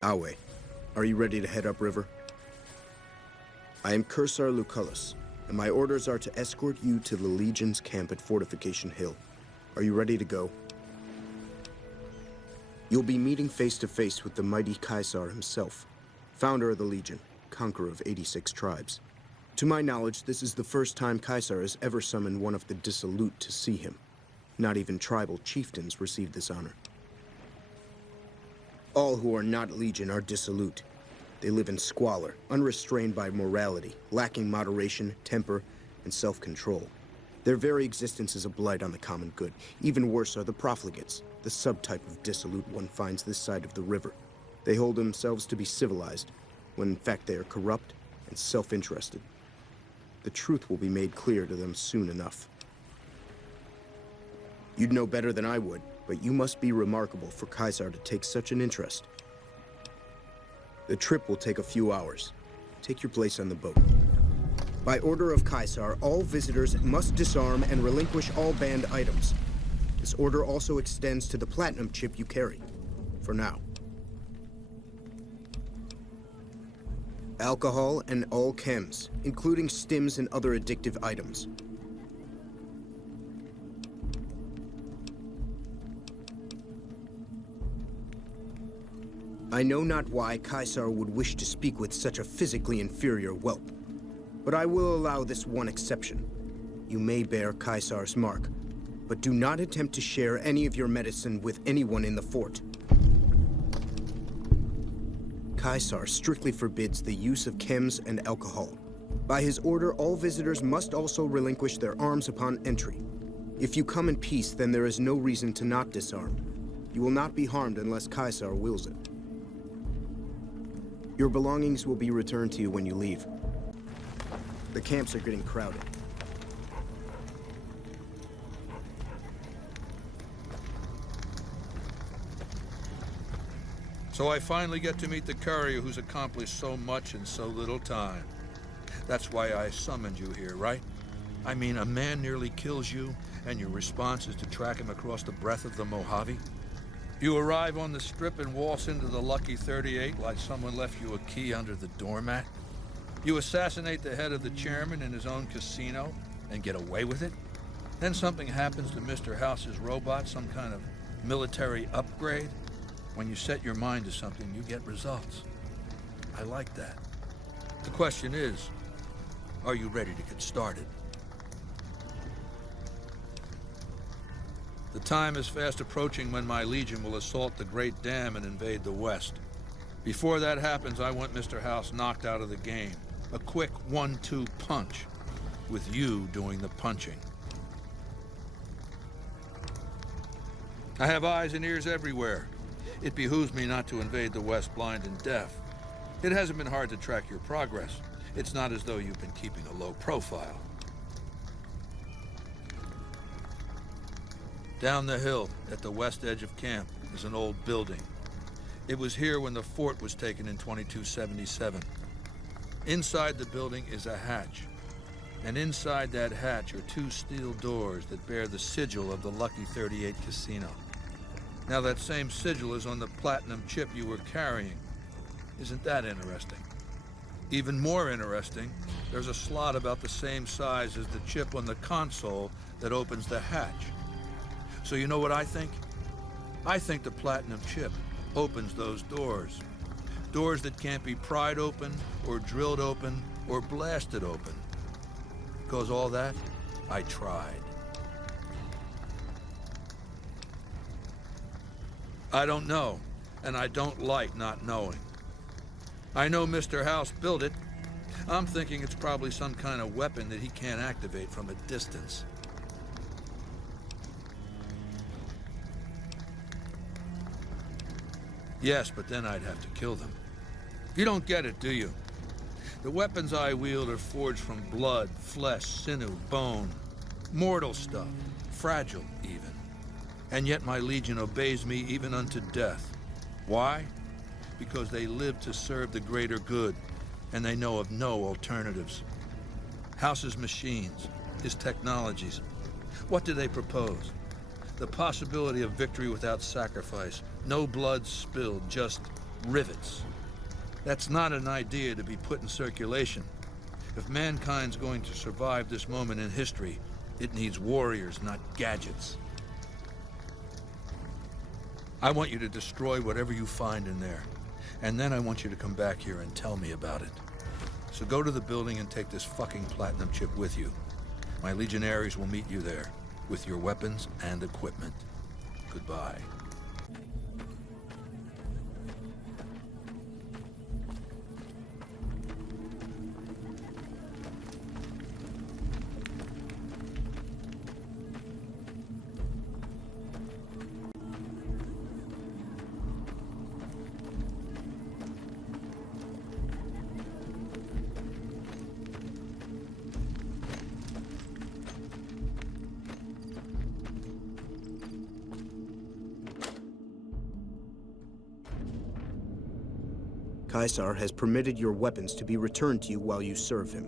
Awe, are you ready to head upriver? I am Cursor Lucullus, and my orders are to escort you to the Legion's camp at Fortification Hill. Are you ready to go? You'll be meeting face to face with the mighty Caesar himself, founder of the Legion, conqueror of 86 tribes. To my knowledge, this is the first time Caesar has ever summoned one of the dissolute to see him. Not even tribal chieftains received this honor. All who are not Legion are dissolute. They live in squalor, unrestrained by morality, lacking moderation, temper, and self-control. Their very existence is a blight on the common good. Even worse are the profligates, the subtype of dissolute one finds this side of the river. They hold themselves to be civilized, when in fact they are corrupt and self-interested. The truth will be made clear to them soon enough. You'd know better than I would, but you must be remarkable for Caesar to take such an interest. The trip will take a few hours. Take your place on the boat. By order of Caesar, all visitors must disarm and relinquish all banned items. This order also extends to the platinum chip you carry, for now. Alcohol and all chems, including stims and other addictive items. I know not why Caesar would wish to speak with such a physically inferior whelp, but I will allow this one exception. You may bear Caesar's mark, but do not attempt to share any of your medicine with anyone in the fort. Caesar strictly forbids the use of chems and alcohol. By his order, all visitors must also relinquish their arms upon entry. If you come in peace, then there is no reason to not disarm. You will not be harmed unless Caesar wills it. Your belongings will be returned to you when you leave. The camps are getting crowded. So I finally get to meet the courier who's accomplished so much in so little time. That's why I summoned you here, right? I mean, a man nearly kills you, and your response is to track him across the breadth of the Mojave? You arrive on the strip and waltz into the Lucky 38 like someone left you a key under the doormat? You assassinate the head of the chairman in his own casino and get away with it? Then something happens to Mr. House's robot, some kind of military upgrade? When you set your mind to something, you get results. I like that. The question is, are you ready to get started? The time is fast approaching when my Legion will assault the Great Dam and invade the West. Before that happens, I want Mr. House knocked out of the game. A quick 1-2 punch, with you doing the punching. I have eyes and ears everywhere. It behooves me not to invade the West blind and deaf. It hasn't been hard to track your progress. It's not as though you've been keeping a low profile. Down the hill, at the west edge of camp, is an old building. It was here when the fort was taken in 2277. Inside the building is a hatch, and inside that hatch are 2 steel doors that bear the sigil of the Lucky 38 casino. Now that same sigil is on the platinum chip you were carrying. Isn't that interesting? Even more interesting, there's a slot about the same size as the chip on the console that opens the hatch. So you know what I think? I think the platinum chip opens those doors. Doors that can't be pried open, or drilled open, or blasted open. Because all that, I tried. I don't know, and I don't like not knowing. I know Mr. House built it. I'm thinking it's probably some kind of weapon that he can't activate from a distance. Yes, but then I'd have to kill them. You don't get it, do you? The weapons I wield are forged from blood, flesh, sinew, bone. Mortal stuff. Fragile, even. And yet my Legion obeys me even unto death. Why? Because they live to serve the greater good, and they know of no alternatives. House's machines, his technologies. What do they propose? The possibility of victory without sacrifice. No blood spilled, just rivets. That's not an idea to be put in circulation. If mankind's going to survive this moment in history, it needs warriors, not gadgets. I want you to destroy whatever you find in there, and then I want you to come back here and tell me about it. So go to the building and take this fucking platinum chip with you. My legionaries will meet you there, with your weapons and equipment. Goodbye. Caesar has permitted your weapons to be returned to you while you serve him.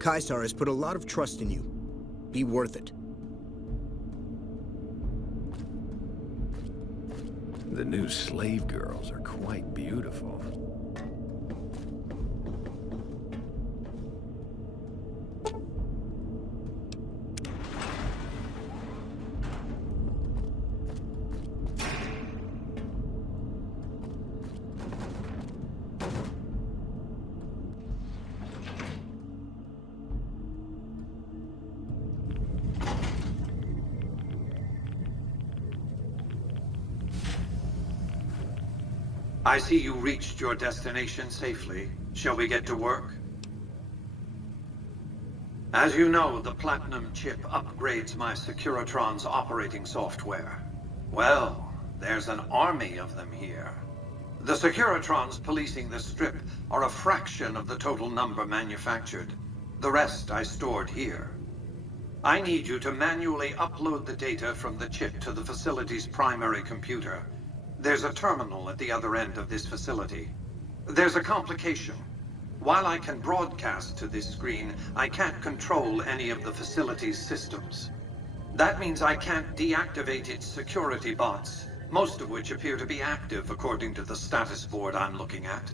Caesar has put a lot of trust in you. Be worth it. The new slave girls are quite beautiful. I see you reached your destination safely. Shall we get to work? As you know, the Platinum chip upgrades my Securitron's operating software. Well, there's an army of them here. The Securitrons policing the strip are a fraction of the total number manufactured. The rest I stored here. I need you to manually upload the data from the chip to the facility's primary computer. There's a terminal at the other end of this facility. There's a complication. While I can broadcast to this screen, I can't control any of the facility's systems. That means I can't deactivate its security bots, most of which appear to be active according to the status board I'm looking at.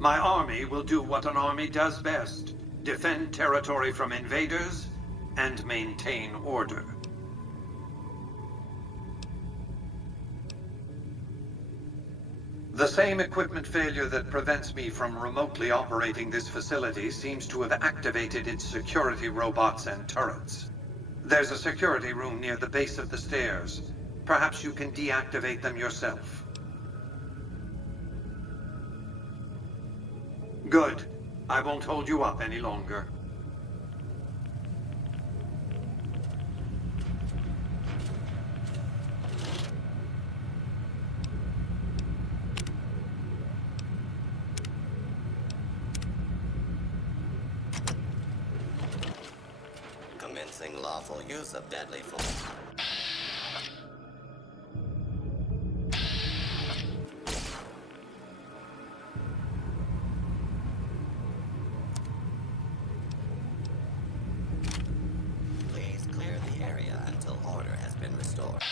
My army will do what an army does best: defend territory from invaders and maintain order. The same equipment failure that prevents me from remotely operating this facility seems to have activated its security robots and turrets. There's a security room near the base of the stairs. Perhaps you can deactivate them yourself. Good. I won't hold you up any longer. Commencing lawful use of deadly force. Please clear the area until order has been restored.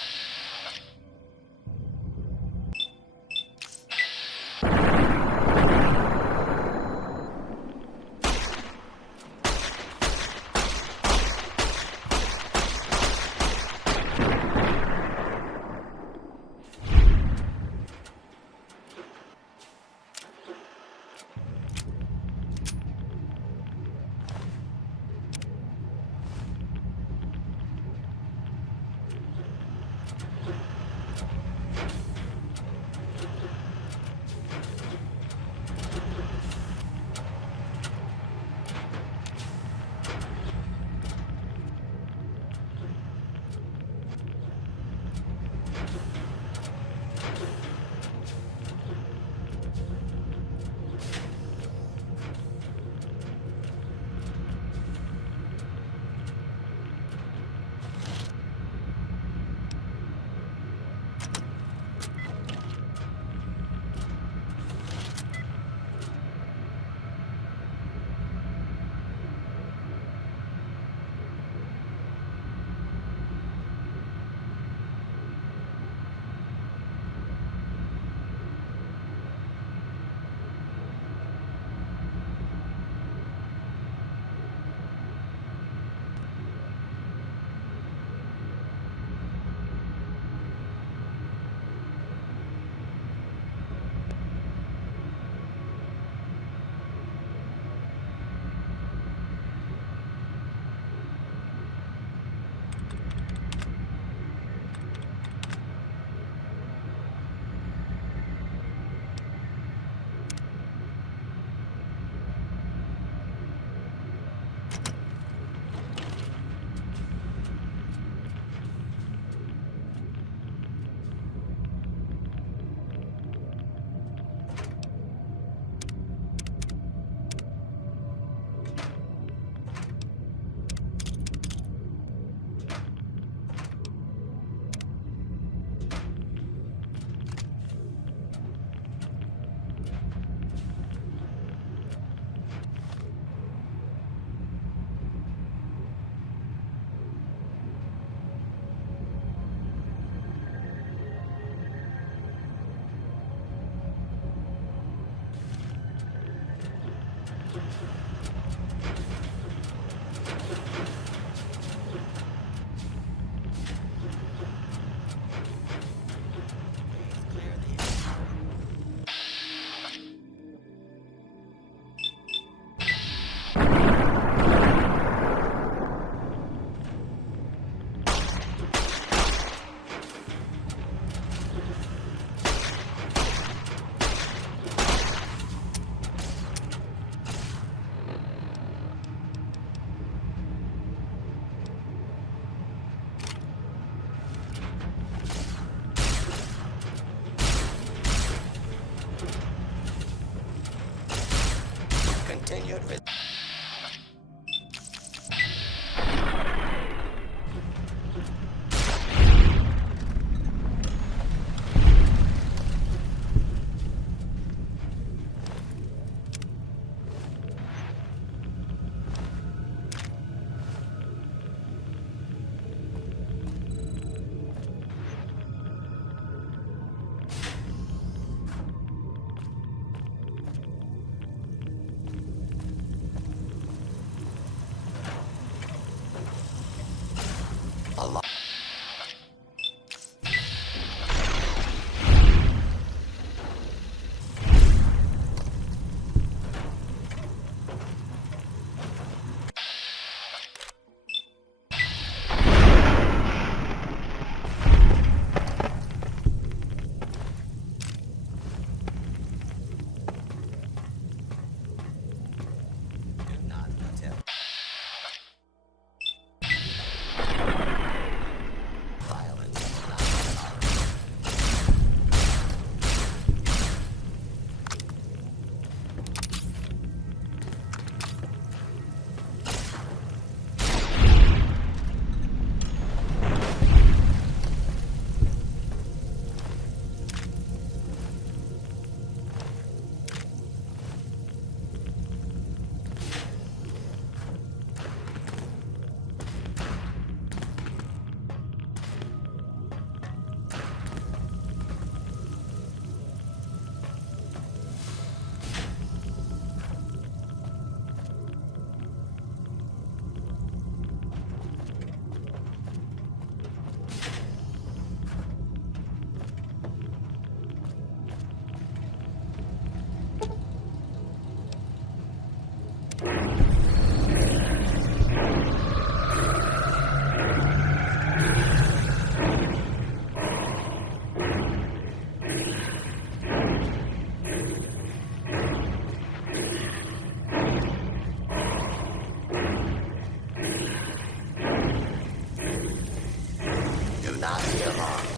not here long.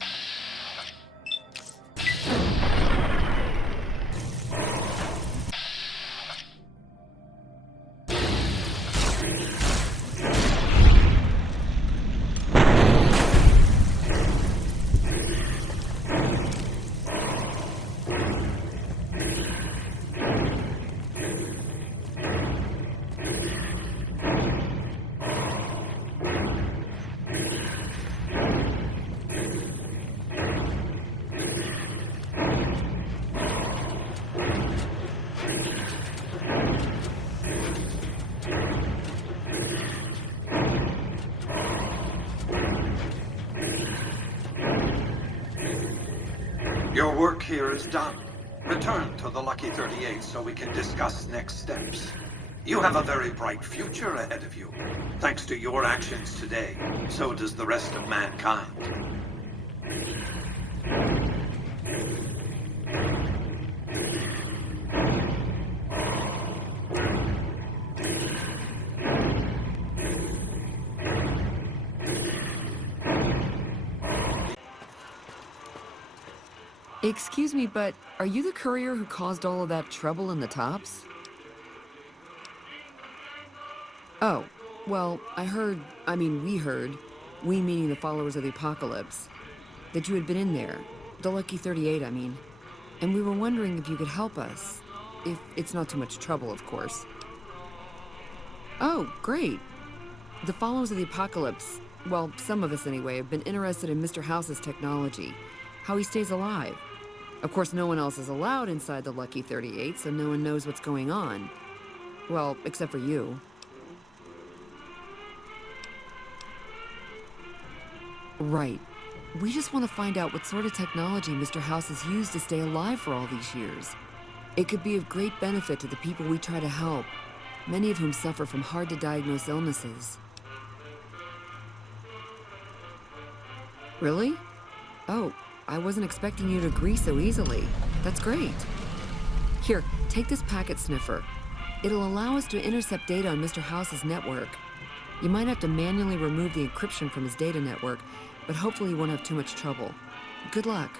Your work here is done. Return to the Lucky 38 so we can discuss next steps. You have a very bright future ahead of you. Thanks to your actions today, so does the rest of mankind. Excuse me, but are you the courier who caused all of that trouble in the tops? Oh, well, we meaning the followers of the apocalypse, that you had been in there, the Lucky 38, I mean, and we were wondering if you could help us, if it's not too much trouble, of course. Oh, great. The followers of the apocalypse, well, some of us anyway, have been interested in Mr. House's technology, how he stays alive. Of course, no one else is allowed inside the Lucky 38, so no one knows what's going on. Well, except for you. Right. We just want to find out what sort of technology Mr. House has used to stay alive for all these years. It could be of great benefit to the people we try to help, many of whom suffer from hard-to-diagnose illnesses. Really? Oh, I wasn't expecting you to agree so easily. That's great. Here, take this packet sniffer. It'll allow us to intercept data on Mr. House's network. You might have to manually remove the encryption from his data network, but hopefully you won't have too much trouble. Good luck.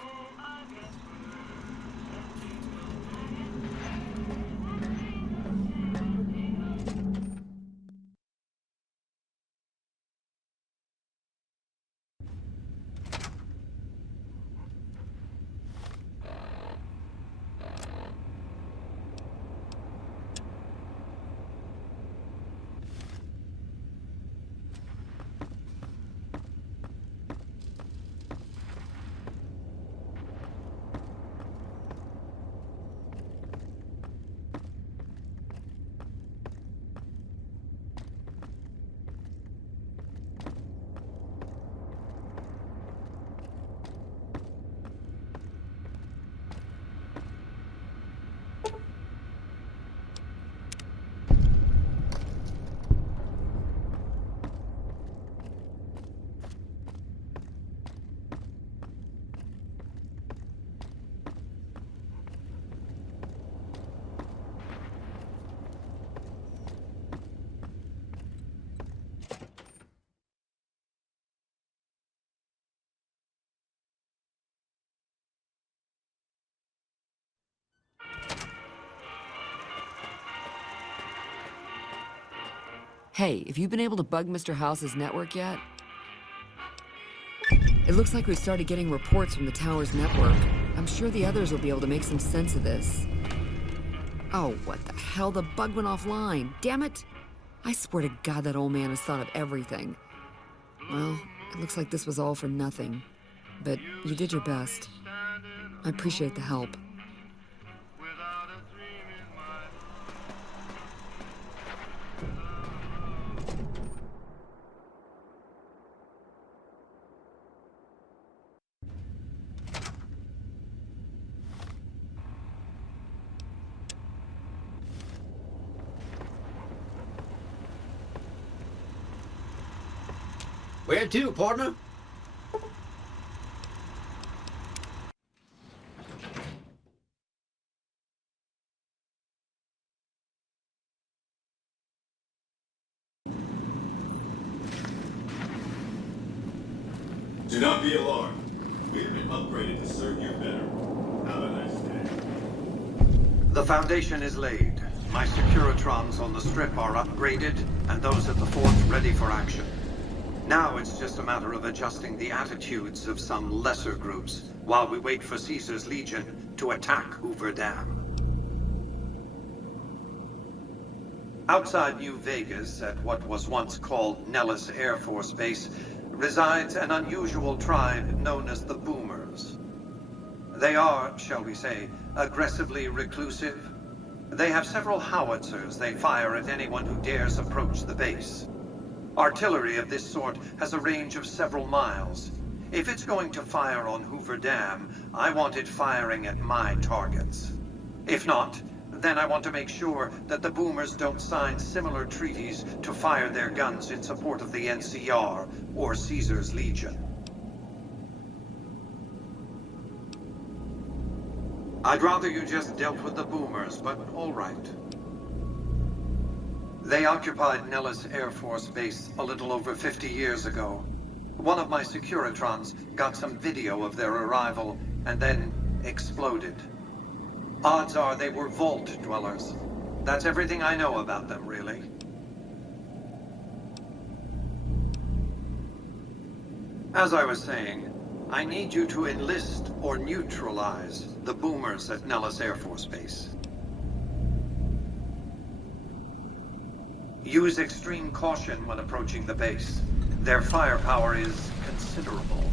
Hey, have you been able to bug Mr. House's network yet? It looks like we've started getting reports from the tower's network. I'm sure the others will be able to make some sense of this. Oh, what the hell? The bug went offline. Damn it! I swear to God that old man has thought of everything. Well, it looks like this was all for nothing. But you did your best. I appreciate the help. Where to, partner? Do not be alarmed. We have been upgraded to serve you better. Have a nice day. The foundation is laid. My Securitrons on the strip are upgraded, and those at the fort ready for action. Now it's just a matter of adjusting the attitudes of some lesser groups while we wait for Caesar's Legion to attack Hoover Dam. Outside New Vegas, at what was once called Nellis Air Force Base, resides an unusual tribe known as the Boomers. They are, shall we say, aggressively reclusive. They have several howitzers they fire at anyone who dares approach the base. Artillery of this sort has a range of several miles. If it's going to fire on Hoover Dam, I want it firing at my targets. If not, then I want to make sure that the Boomers don't sign similar treaties to fire their guns in support of the NCR or Caesar's Legion. I'd rather you just dealt with the Boomers, but all right. They occupied Nellis Air Force Base a little over 50 years ago. One of my Securitrons got some video of their arrival and then exploded. Odds are they were vault dwellers. That's everything I know about them, really. As I was saying, I need you to enlist or neutralize the Boomers at Nellis Air Force Base. Use extreme caution when approaching the base. Their firepower is considerable.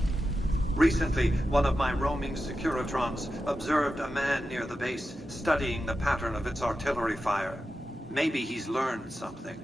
Recently, one of my roaming Securitrons observed a man near the base studying the pattern of its artillery fire. Maybe he's learned something.